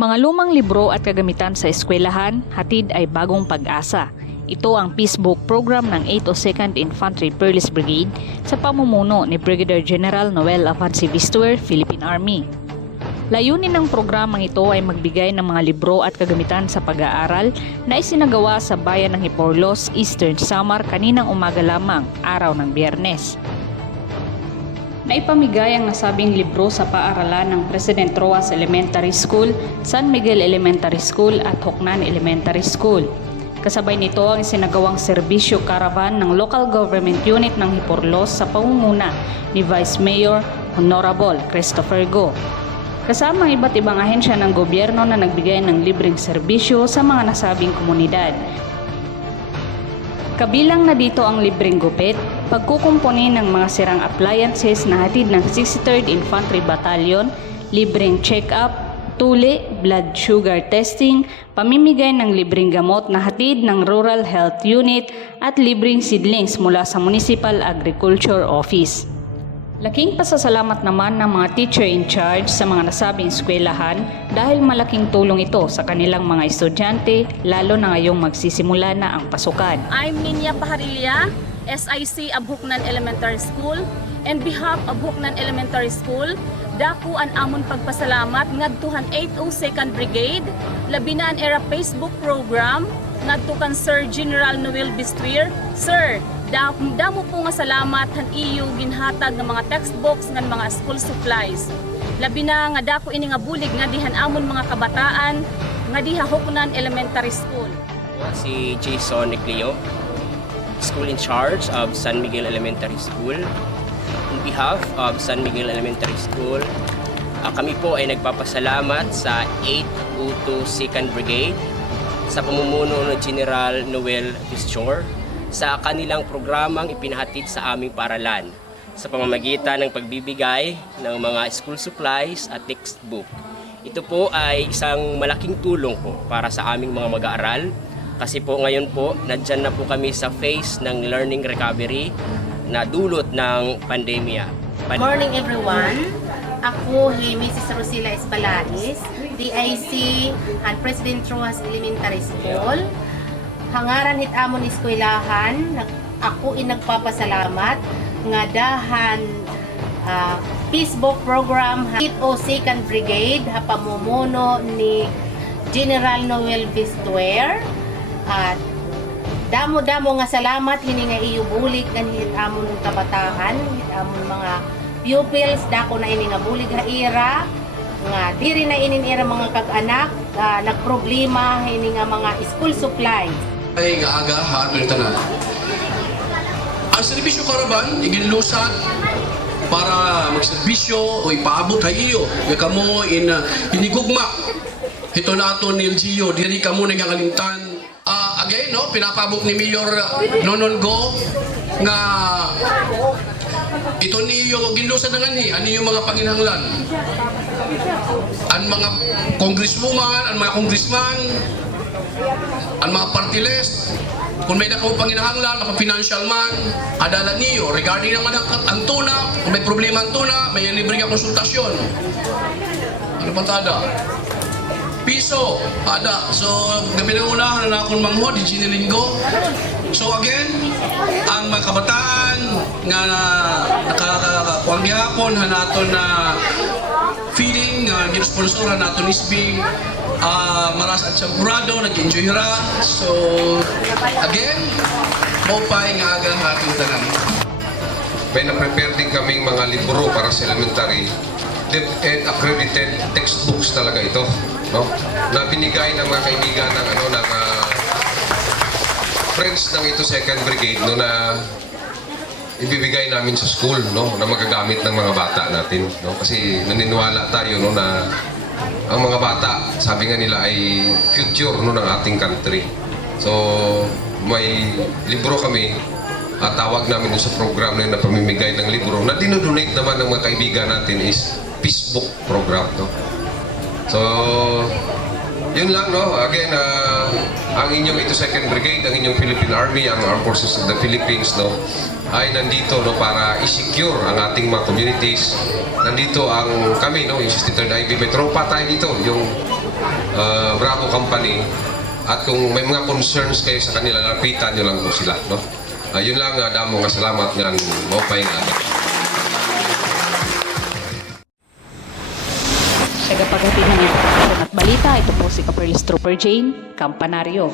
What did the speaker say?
Mga lumang libro at kagamitan sa eskwelahan, hatid ay bagong pag-asa. Ito ang Peacebook program ng 802nd Infantry Perlis Brigade sa pamumuno ni Brigadier General Noel Avanci Vistuer, Philippine Army. Layunin ng programang ito ay magbigay ng mga libro at kagamitan sa pag-aaral na isinagawa sa bayan ng Hiporlos, Eastern Samar kaninang umaga lamang, araw ng Biyernes. Naipamigay ang nasabing libro sa paaralan ng President Roas Elementary School, San Miguel Elementary School at Hoknan Elementary School. Kasabay nito ang isinagawang serbisyo caravan ng local government unit ng Hiporlos sa pamumuna ni Vice Mayor Honorable Christopher Go. Kasama ang iba't ibang ahensya ng gobyerno na nagbigay ng libreng serbisyo sa mga nasabing komunidad. Kabilang na dito ang libreng gupit, pagkukumpuni ng mga sirang appliances na hatid ng 63rd Infantry Battalion, libreng check-up, tuli, blood sugar testing, pamimigay ng libreng gamot na hatid ng Rural Health Unit at libreng seedlings mula sa Municipal Agriculture Office. Laking pasasalamat naman ng mga teacher in charge sa mga nasabing eskwelahan dahil malaking tulong ito sa kanilang mga estudyante lalo na ngayong magsisimula na ang pasukan. I'm Ninya Paharilla, SIC Abhuknan Elementary School. On behalf of Abhuknan Elementary School, dako ang amon pagpasalamat ngadtuhan 802nd Brigade, labinan era Facebook program ngadto kan Sir General Noel Vistuer. Sir, damo po nga salamat han iyo ginhatag ng mga textbooks ng mga school supplies. Labi na nga dako ini nga bulig nga dihan amon mga kabataan nga diha Hoknan Elementary School. Si Jason Ecleo, School in Charge of San Miguel Elementary School. On behalf of San Miguel Elementary School, kami po ay nagpapasalamat sa 802nd Brigade sa pamumuno ng General Noel Vistuer sa kanilang programang ipinahatid sa aming paaralan sa pamamagitan ng pagbibigay ng mga school supplies at textbook. Ito po ay isang malaking tulong po para sa aming mga mag-aaral kasi po ngayon po nandyan na po kami sa phase ng learning recovery na dulot ng pandemya. Morning everyone. Ako si Mrs. Rosila Esbalais, DIC at President Roas Elementary School. Hangaran hit amon eskwelahan, ako nagpapasalamat nga dahan Peacebook program 802nd Brigade pamumuno ni General Noel Vistuer. At damo-damo nga salamat hini nga iyo bulig ganhit amon kabataan, hit amon mga pupils dako na ini nga bulig ha ira nga diri na inin ira mga kag-anak nagproblema hini nga mga school supplies. Ay nga aga haadto tanan. Ang serbisyo karaban iginlusan para magserbisyo o ipaabot ha iyo nga kamo inigugma hito nato ni LGU diri kamo nagalintan. Again no pinapabot ni Mayor Nonon Go nga ito niyo ginlusan na nga ni ano yung mga panginahanglan ang mga congresswoman, ang mga congressman, ang mga party list kung may nakong panginahanglan, mga financial man adala niyo regarding naman ang tuna kung may problema ang tuna may libre nga konsultasyon ano pa tada piso ada so gabi na una na akong manghod di Linggo. So again ang mga kabataan nga nakakakuang gihapon hanaton na feeding ginusponsoran nato nisbing maras at sampurado nag-enjoy ra. So again mopay nga aga ating tanan. May na-prepare din kaming mga libro para sa elementary and accredited textbooks talaga ito, no? Na binigay ng mga kaibigan ng friends ng 802nd Brigade no na ibibigay namin sa school no na magagamit ng mga bata natin no kasi naniniwala tayo no na ang mga bata sabi nga nila ay future no ng ating country. So may libro kami at tawag namin sa program na pamimigay ng libro na dinodonate naman ng mga kaibigan natin is Peacebook program no. So yun lang no. Again ang inyong 802nd Brigade, ang inyong Philippine Army, ang Armed Forces of the Philippines no ay nandito no para i-secure ang ating mga communities. Nandito ang kami no, yung 63rd IB, may tropa tayo dito, yung Bravo Company. At kung may mga concerns kayo sa kanila, lapitan nyo lang po sila. No? Yun lang, damo nga salamat nga maupay nga. Sa kapaghatid ng impormasyon at balita, ito po si Caperlis Trooper Jane Campanario.